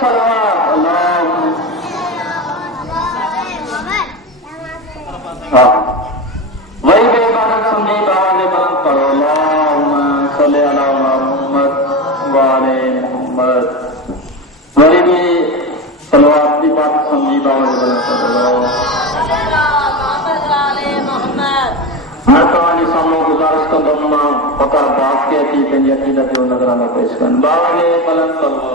صلوات وہی بے عبادت سمجھی بہانے بلند پڑھو اللہم صلی علی محمد وعلی محمد وہی بھی صلوات کی بات سمجھی بہانے بلند پڑھو ہر کہانی سامنے گزارش کا دمنا فقر باپ کے عقید عقیدت و نظرانہ پیش کرن بہانے بلند پڑھو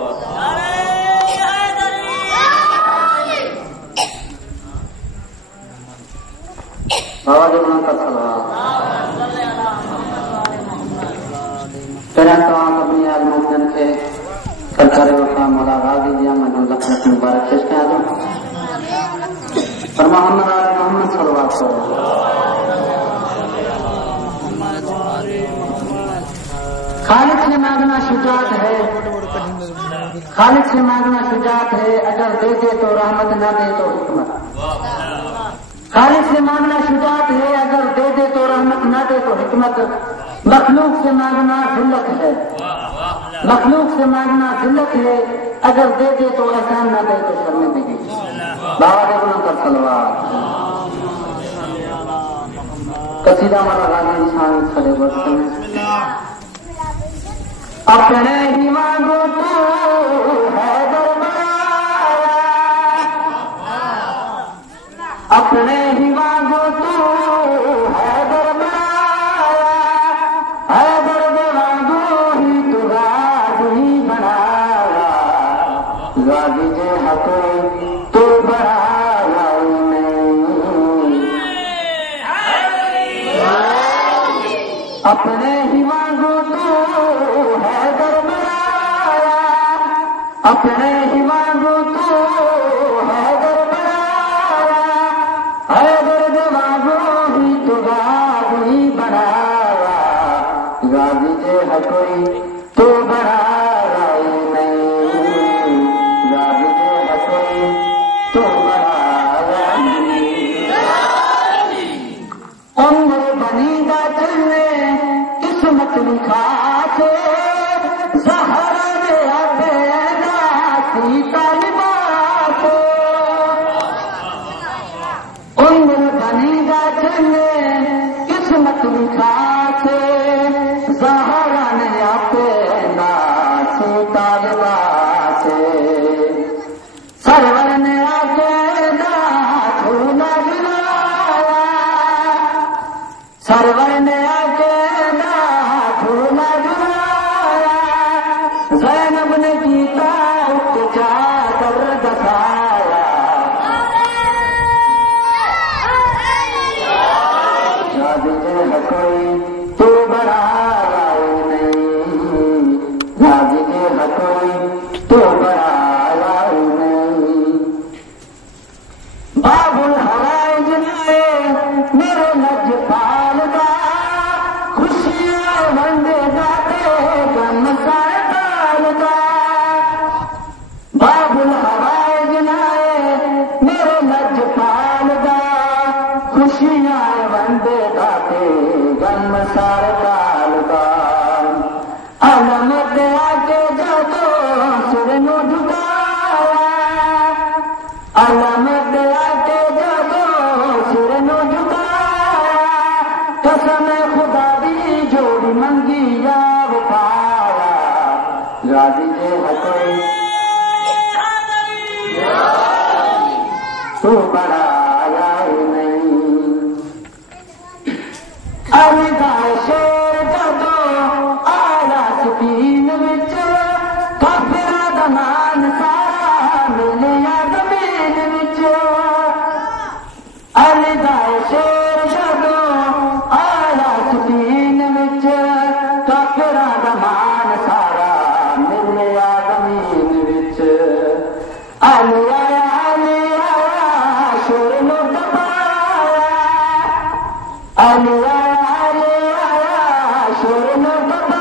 آواز بلند کر صلوات پہلا تو آپ اپنی یاد مومن کے سرکار وفا مولا غازی جی احمد لکھنت مبارک پیش کیا دو اور محمد آل محمد صلوات کرو خالق سے مانگنا شجاعت ہے خالق سے مانگنا شجاعت ہے اگر دے دے تو رحمت نہ دے تو حکمت خالق سے مانگنا شجاعت ہے اگر دے دے تو رحمت نہ دے تو حکمت مخلوق سے مانگنا ذلت ہے مخلوق سے مانگنا ذلت ہے اگر دے دے تو احسان نہ دے تو شرمندگی بابا بلند کر صلوات قصیدہ ہمارا غازی انسان کھڑے وقت میں اپنے ہی مانگو تو ہے دربار اپنے ہی مانگو تو ہے دربار ہے درد مانگو ہی تو غازی بنایا غازی جو حق تو بڑھایا اپنے ہی مانگو تو ہے دربار اپنے ہی مانگو تو ہے دربار ہے درد مانگو ہی تو غازی بنایا غازی جو ہے کوئی تو بنایا نہیں غازی جو ہے کوئی تو بنایا نہیں عمر بنی گا چلنے قسمت لکھا سے زہرا نے اپنا سیتا لباس عمر بنی گا چلنے قسمت لکھا سے زہرا نے اپنا سیتا لباس سرور نے اپنا جھولا جھلایا سرور نے اپنا جھولا جھلایا زینب نے جیتا چادر دکھایا غازی جو ہے کوئی تو بڑھایا نہیں غازی جو ہے کوئی تو بڑھایا نہیں باب الحوائج نے میرے لجپال کا خوشیاں بندے جاتے غم سارال کا باب الحوائج نے میرے لجپال کا خوشیاں بندے جاتے غم سارال کا علمت آکے جدو سر نو جھکایا علمت آکے جدو سر نو جھکایا قسم خدا دی جوڑی منگی یا وفایا غازی جو ہے کوئی تو بڑھایا نہیں اردا شیر جدو آیا سکین وچ کافراں دا نام سارا ملیا زمین وچ اردا شیر جدو آیا سکین وچ کافراں دا نام سارا ملیا زمین وچ علی آیا شور نو دبایا علی آیا شور نو دبایا